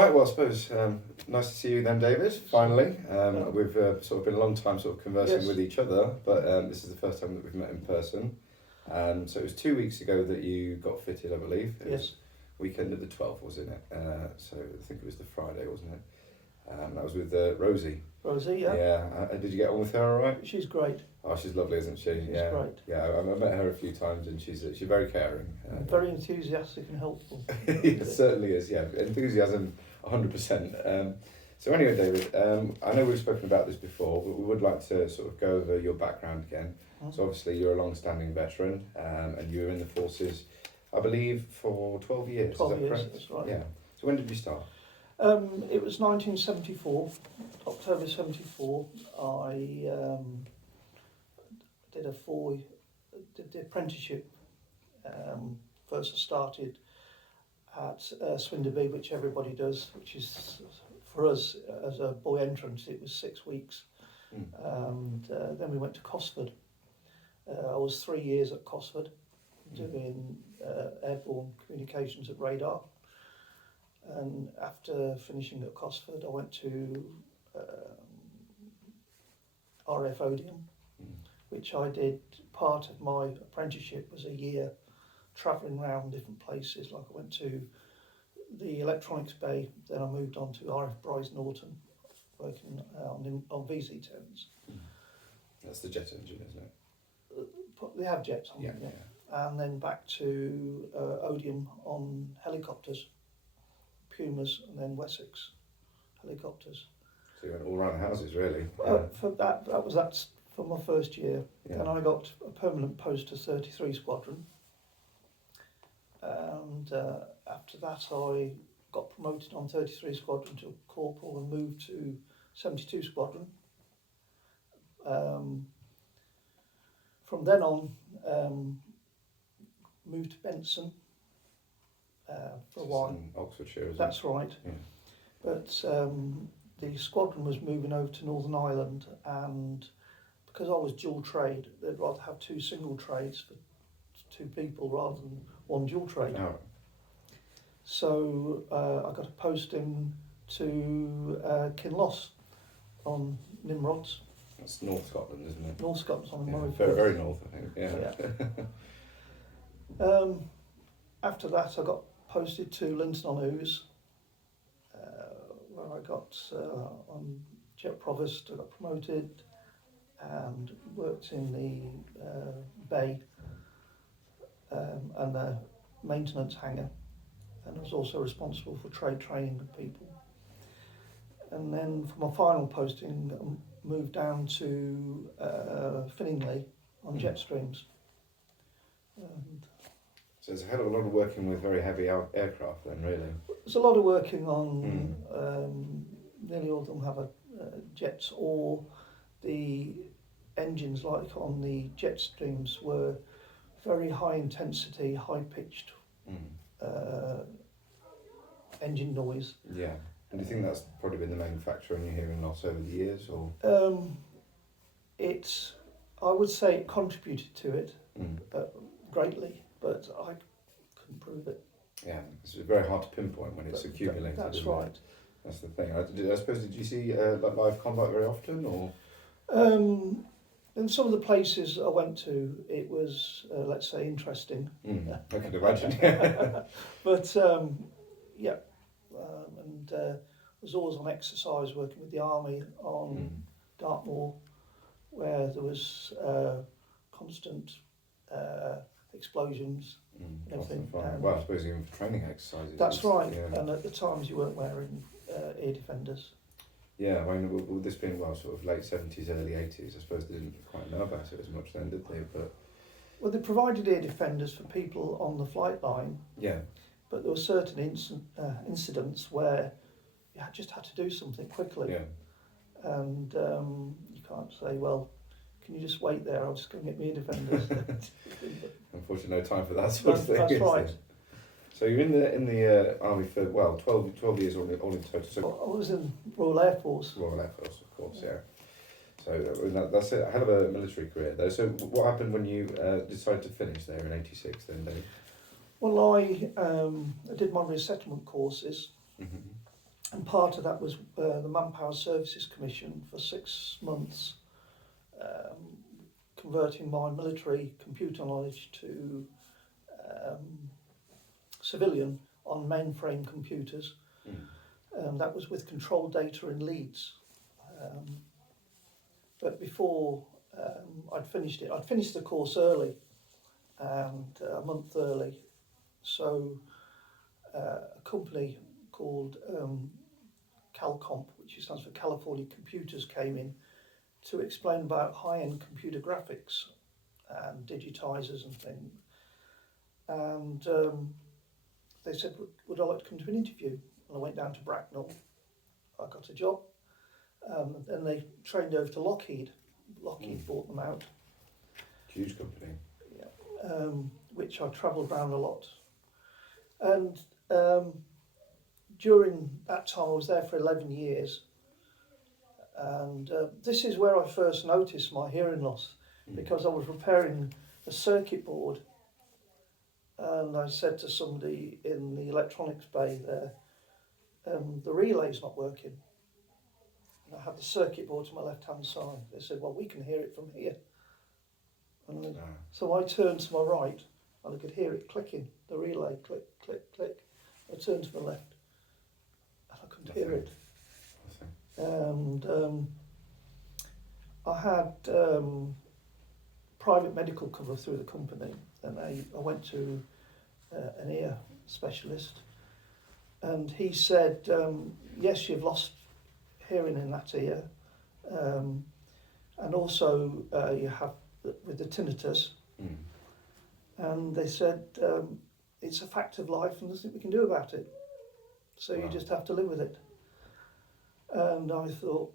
Right, well, I suppose nice to see you then, David, finally. We've sort of been a long time sort of conversing with each other, but this is the first time that we've met in person. So it was 2 weeks ago that you got fitted, I believe. It was weekend of the 12th, wasn't it? So I think it was the Friday, wasn't it? That was with Rosie. Rosie, yeah. Yeah, did you get on with her all right? She's great. Oh, she's lovely, isn't she? She's great. Yeah, I met her a few times and she's very caring. Very enthusiastic and helpful. It certainly is, yeah. Enthusiasm, 100%. So anyway, David, I know we've spoken about this before, but we would like to sort of go over your background again. Mm-hmm. So obviously you're a long-standing veteran and you were in the forces, I believe, for 12 years. 12 is that years, correct? That's right. Yeah. So when did you start? It was 1974, October 74. I did the apprenticeship. First I started at Swinderby, which everybody does, which is, for us as a boy entrant, it was 6 weeks. And then we went to Cosford. I was 3 years at Cosford doing airborne communications at radar. And after finishing at Cosford, I went to RF Odium, which I did. Part of my apprenticeship was a year travelling around different places. Like I went to the electronics bay, then I moved on to RF Bryce Norton, working on VZ10s. That's the jet engine, isn't it? They have jets on them, yeah. And then back to Odium on helicopters. Pumas and then Wessex helicopters. So you went all around the houses, really. For that for my first year. Yeah. Then I got a permanent post to 33 Squadron, and after that I got promoted on 33 Squadron to corporal and moved to 72 Squadron. From then on, moved to Benson. For a while. In Oxfordshire, isn't That's it? right. Yeah. But the squadron was moving over to Northern Ireland, and because I was dual trade, they'd rather have two single trades for two people rather than one dual trade. Oh. So I got a posting to Kinloss on Nimrods. That's North Scotland, isn't it? North Scotland on the Murray. Very, very north, I think. Yeah. After that, I got posted to Linton on Ouse, where I got on Jet Provost. I got promoted and worked in the bay and the maintenance hangar, and I was also responsible for trade training of people. And then for my final posting, I moved down to Finningley on Jetstreams. So there's a hell of a lot of working with very heavy aircraft then, really. There's a lot of working on, nearly all of them have jets, or the engines, like on the Jetstreams, were very high intensity, high pitched engine noise. Yeah. And do you think that's probably been the main factor in your hearing loss over the years, or? I would say it contributed to it greatly, but I couldn't prove it. Yeah, it's very hard to pinpoint when it's accumulated. That's right. That's the thing. I suppose, did you see live combat very often, or? In some of the places I went to, it was, let's say, interesting. I can imagine. But, and was always on exercise working with the army on Dartmoor, where there was constant explosions and everything. Well, I suppose even for training exercises. That's right, yeah. And at the times you weren't wearing ear defenders. Yeah, I mean, with this being, sort of late 70s, early 80s, I suppose they didn't quite know about it as much then, did they? But well, they provided ear defenders for people on the flight line. Yeah. But there were certain incidents where you just had to do something quickly. Yeah. And you can't say, well, can you just wait there? I'll just go and get me ear defenders. Unfortunately, no time for that sort of thing. That's right. So you're in the army for 12 years all in total. So I was in Royal Air Force. Royal Air Force, of course, yeah. So that's a hell of a military career, though. So what happened when you decided to finish there in '86, then, Dave? Well, I did my resettlement courses, And part of that was the Manpower Services Commission for 6 months, converting my military computer knowledge to civilian on mainframe computers. That was with control data in Leeds. But before I'd finished it, I'd finished the course early, and a month early. So a company called CalComp, which stands for California Computers, came in to explain about high-end computer graphics and digitizers and things. And they said, would I like to come to an interview? And I went down to Bracknell. I got a job. Then they trained over to Lockheed. Lockheed bought them out. Huge company. Yeah. Which I travelled around a lot. And during that time, I was there for 11 years. And this is where I first noticed my hearing loss, because I was repairing a circuit board. And I said to somebody in the electronics bay there, the relay's not working. And I had the circuit board to my left-hand side. They said, well, we can hear it from here. And so I turned to my right, and I could hear it clicking, the relay, click, click, click. I turned to my left, and I couldn't hear it. And I had private medical cover through the company, and I went to an ear specialist, and he said, yes, you've lost hearing in that ear, and also you have with the tinnitus, and they said it's a fact of life and there's nothing we can do about it, so you just have to live with it. And I thought,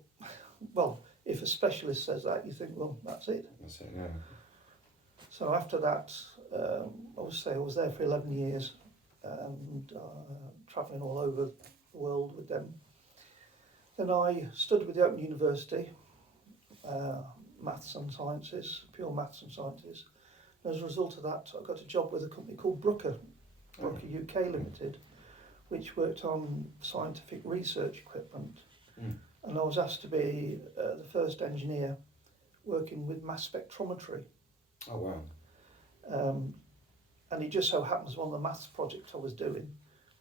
well, if a specialist says that, you think, well, that's it. That's it, yeah. So after that, I was there for 11 years, and travelling all over the world with them. Then I studied with the Open University, maths and sciences, pure maths and sciences. And as a result of that, I got a job with a company called Brooker UK Limited, which worked on scientific research equipment. And I was asked to be the first engineer working with mass spectrometry. Oh, wow. And it just so happens one of the maths projects I was doing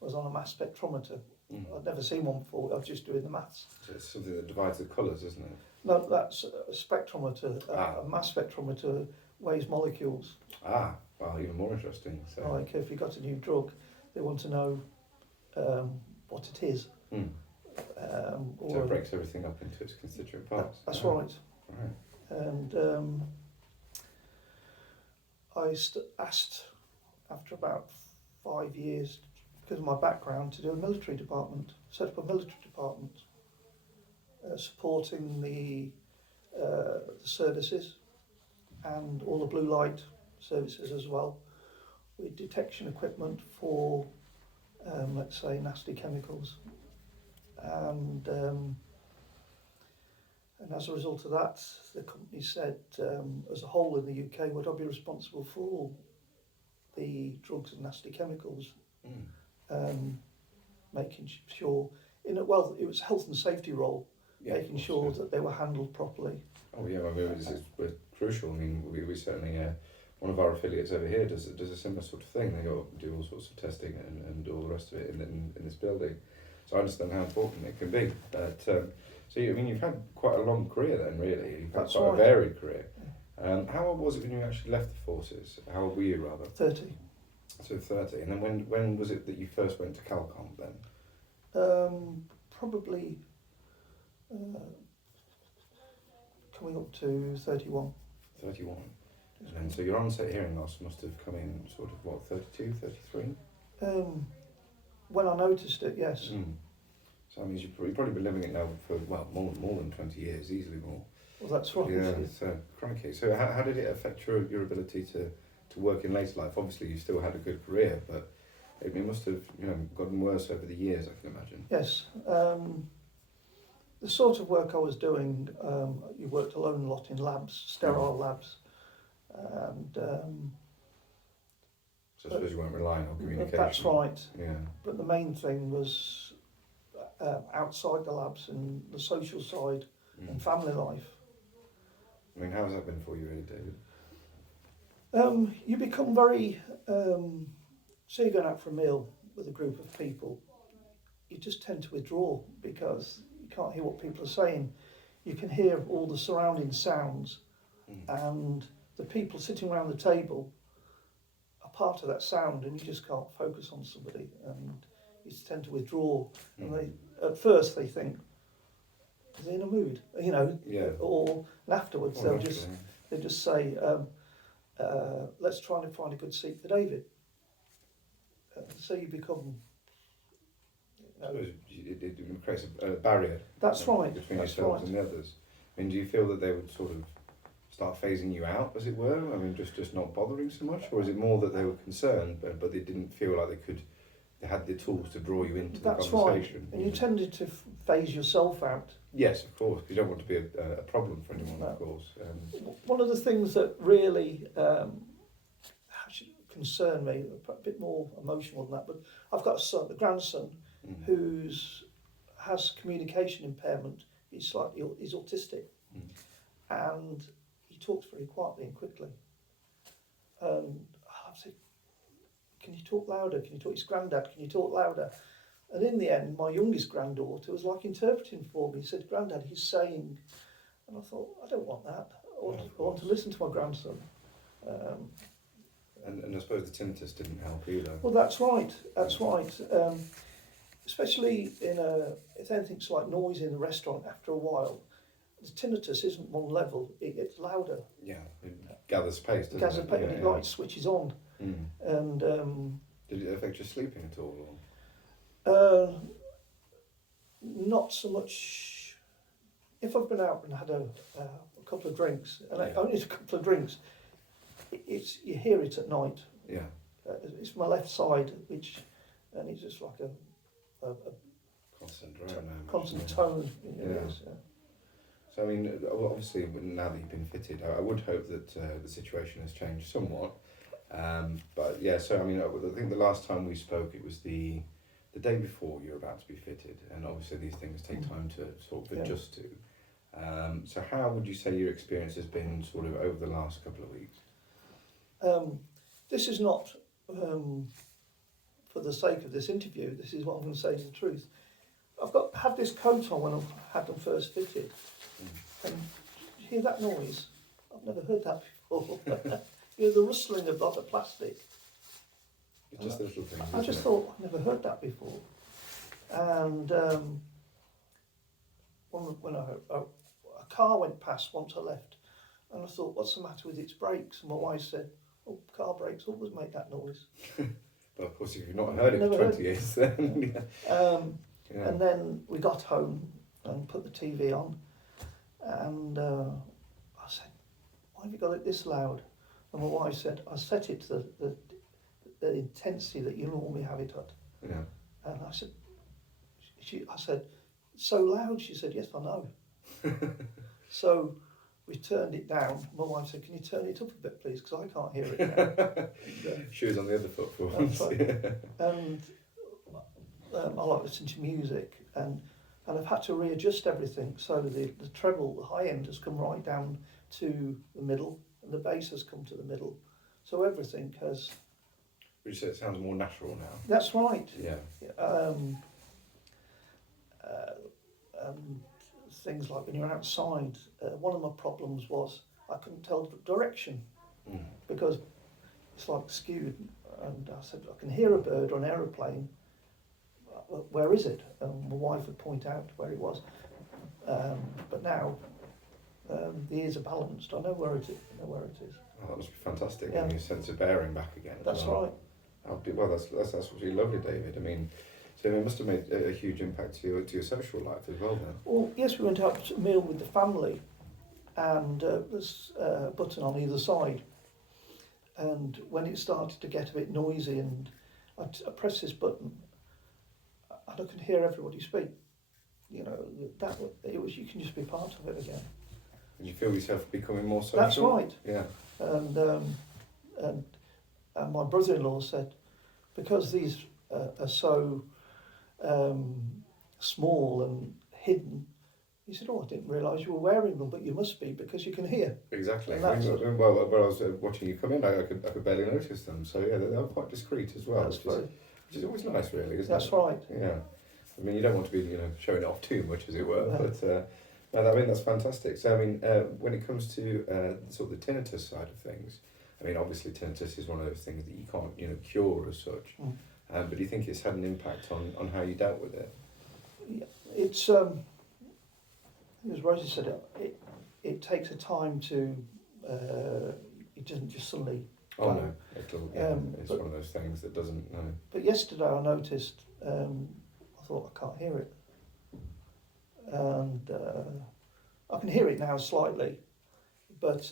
was on a mass spectrometer. I'd never seen one before, I was just doing the maths. So it's something that divides the colours, isn't it? No, that's a spectrometer. A mass spectrometer weighs molecules. Ah, well, even more interesting. So. Like if you got a new drug, they want to know what it is. So it breaks everything up into its constituent parts. That's right. Right. And I asked, after about 5 years, because of my background, to do a military department, set up a military department, supporting the services and all the blue light services as well, with detection equipment for, let's say, nasty chemicals. And as a result of that, the company said, as a whole in the UK, would I be responsible for all the drugs and nasty chemicals, making sure, it was a health and safety role, making sure that they were handled properly. Oh yeah, I mean, it's crucial. I mean, we certainly, one of our affiliates over here does a similar sort of thing. They go and do all sorts of testing and do all the rest of it in this building. So I understand how important it can be. But so you've had quite a long career then, really. You've had quite a varied career. How old was it when you actually left the forces? How old were you, rather? 30. So 30. And then when was it that you first went to CalComp then? Probably coming up to 31. 31. And so your onset hearing loss must have come in sort of, what, 32, 33? When I noticed it, yes. So that means you've probably been living it now for, well, more than 20 years, easily more. Well, that's right. Yeah, so, crikey. So how did it affect your ability to work in later life? Obviously, you still had a good career, but it must have, gotten worse over the years, I can imagine. Yes. The sort of work I was doing, you worked alone a lot in labs, sterile labs, and so I suppose you weren't relying on communication. That's right. Yeah. But the main thing was outside the labs and the social side and family life. I mean, how has that been for you, really, David? You become very, say you're going out for a meal with a group of people, you just tend to withdraw because you can't hear what people are saying. You can hear all the surrounding sounds, and the people sitting around the table are part of that sound, and you just can't focus on somebody, and you just tend to withdraw. And at first they think, is he in a mood? You know, or afterwards they'll just say, let's try and find a good seat for David. So you become. It creates a barrier. That's right. Between yourselves and the others. I mean, do you feel that they would sort of start phasing you out, as it were? I mean, just not bothering so much, or is it more that they were concerned, but they didn't feel like they had the tools to draw you into the conversation? Right. And you tended to phase yourself out. Yes, of course, because you don't want to be a problem for anyone, of course. One of the things that really concerned me, a bit more emotional than that, but I've got a grandson who has communication impairment. He's autistic, and he talks very quietly and quickly. And I said, "Can you talk louder? Can you talk?" His granddad, "Can you talk louder?" And in the end, my youngest granddaughter was like interpreting for me. He said, "Granddad, he's saying," and I thought, I don't want that. I want to listen to my grandson. And I suppose the tinnitus didn't help either. Well, that's right. That's right. Especially if anything's like noise in the restaurant, after a while, the tinnitus isn't one level; it gets louder. Yeah, it gathers pace. The light switches on, and did it affect your sleeping at all? Not so much. If I've been out and had a couple of drinks, and only a couple of drinks, you hear it at night. Yeah. It's my left side, and it's just like a constant tone. So I mean, obviously, now that you've been fitted, I would hope that the situation has changed somewhat. But yeah, so I mean, I think the last time we spoke, it was the day before you were about to be fitted, and obviously these things take time to sort of adjust to. So how would you say your experience has been sort of over the last couple of weeks? This is not for the sake of this interview. This is what I'm going to say is the truth. I've had this coat on when I had them first fitted, and you hear that noise? I've never heard that before. You know, the rustling of the plastic. It's just a little thing. I just thought, I've never heard that before. And when a car went past once I left, and I thought, what's the matter with its brakes? And my wife said, "Oh, car brakes always make that noise." But of course, if you've not heard it for 20 years, then... And then we got home and put the TV on, and I said, "Why have you got it this loud?" And my wife said, "I set it to the intensity that you normally have it at." Yeah. And I said, "So loud?" She said, "Yes, I know." So we turned it down. My wife said, "Can you turn it up a bit, please? Because I can't hear it now." She was on the other foot for once. Right. And I like listening to music, and I've had to readjust everything. So the treble, the high end, has come right down to the middle, and the bass has come to the middle. So everything has... Would you say it sounds more natural now? That's right. Yeah. And things like when you're outside, one of my problems was I couldn't tell the direction because it's like skewed. And I said, I can hear a bird or an aeroplane. Where is it? And my wife would point out where it was. But now the ears are balanced. I know where it is. Oh, that must be fantastic. Getting your sense of bearing back again. That's right. Well, that's absolutely lovely, David. I mean, so it must have made a huge impact to your social life as well, then. Well, yes, we went out to a meal with the family, and there's a button on either side. And when it started to get a bit noisy, and I pressed this button, and I could hear everybody speak. You know, you can just be part of it again. And you feel yourself becoming more social? That's right. Yeah. And my brother-in-law said, because these are so small and hidden. He said, "Oh, I didn't realise you were wearing them, but you must be because you can hear." Exactly. And I that's mean, when I was watching you come in, I could barely notice them. So yeah, they're quite discreet as well, which is always nice, really, isn't That's it? right. Yeah. I mean, you don't want to be showing it off too much, as it were. No. But no, I mean that's fantastic. So I mean, when it comes to sort of the tinnitus side of things, I mean, obviously tinnitus is one of those things that you can't cure as such. Mm. But do you think it's had an impact on how you dealt with it? It's as Rosie said, it takes a time to. It doesn't just suddenly. Oh no, it's but- one of those things that doesn't. No. But yesterday I noticed. I thought I can't hear it, and I can hear it now slightly, but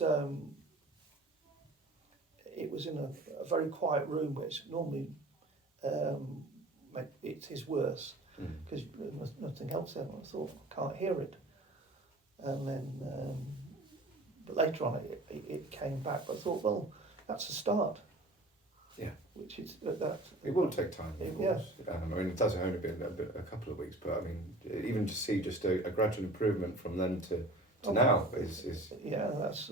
it was in a very quiet room, which normally it is worse because there's nothing else there. I thought I can't hear it, and then but later on it came back. But I thought, well, that's a start. Yeah. Which is that. It will take time, of Yeah. course. I mean, it has only been a couple of weeks, but I mean, even to see just a gradual improvement from then to now is Yeah, that's.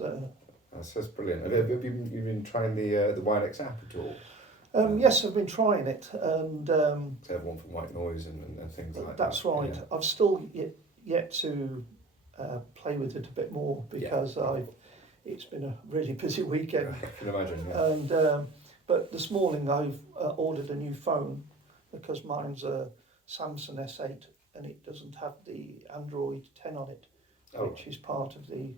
That's brilliant. Have you been trying the Widex app at all? Yes, I've been trying it, and So everyone from white noise and things like that. that's right. Yeah. I've still yet to play with it a bit more because it's been a really busy weekend. I can imagine. Yeah. And but this morning I've ordered a new phone because mine's a Samsung S8 and it doesn't have the Android 10 on it, which is part of the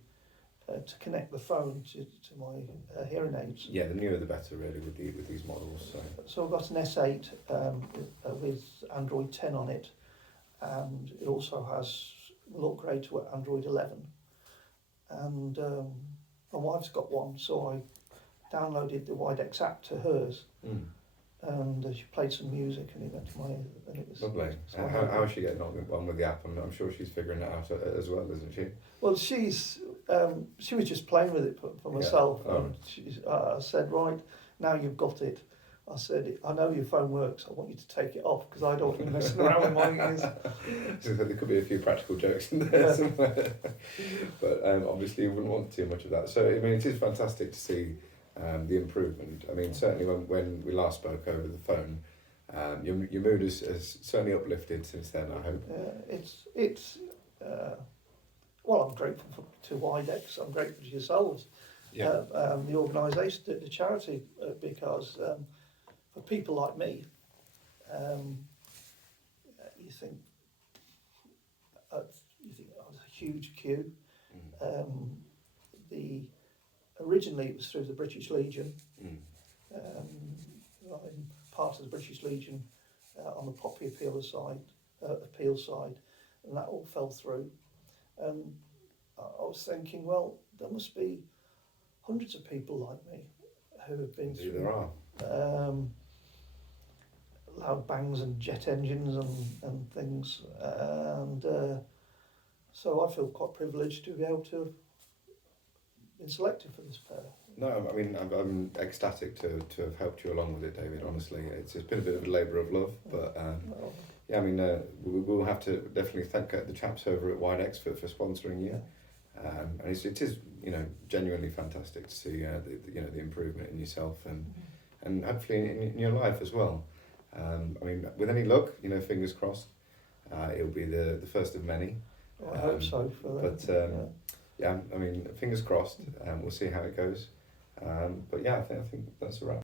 to connect the phone to my hearing aids. Yeah, the newer the better, really, with these models. So I've got an S8 with Android 10 on it, and it also will upgrade to Android 11. And my wife's got one, so I downloaded the Widex app to hers, and she played some music, and it went to my ear, and it was lovely. so How is she getting on with the app? I'm sure she's figuring it out as well, isn't she? Well, she was just playing with it for myself, and I said, right, now you've got it. I said, I know your phone works. I want you to take it off because I don't want you messing around with my ears. So there could be a few practical jokes in there somewhere, but obviously you wouldn't want too much of that. So I mean, it is fantastic to see the improvement. I mean, certainly when we last spoke over the phone, your mood has certainly uplifted since then, I hope. It's well, I'm grateful to Widex. I'm grateful to yourselves, the organisation, the charity, because for people like me, you think there's a huge queue. Originally it was through the British Legion. I'm part of the British Legion on the Poppy appeal side, and that all fell through. And I was thinking, well, there must be hundreds of people like me who have been Indeed, through there are. loud bangs and jet engines and things, and so I feel quite privileged to be able to have been selected for this pair. No, I mean, I'm ecstatic to have helped you along with it, David, honestly. It's been a bit of a labour of love, but yeah, I mean, we'll have to definitely thank the chaps over at Widex for sponsoring you. And it is genuinely fantastic to see the improvement in yourself and hopefully in your life as well. I mean, with any luck, fingers crossed, it'll be the first of many. I hope so. Yeah, I mean, fingers crossed. We'll see how it goes. But yeah, I think that's a wrap.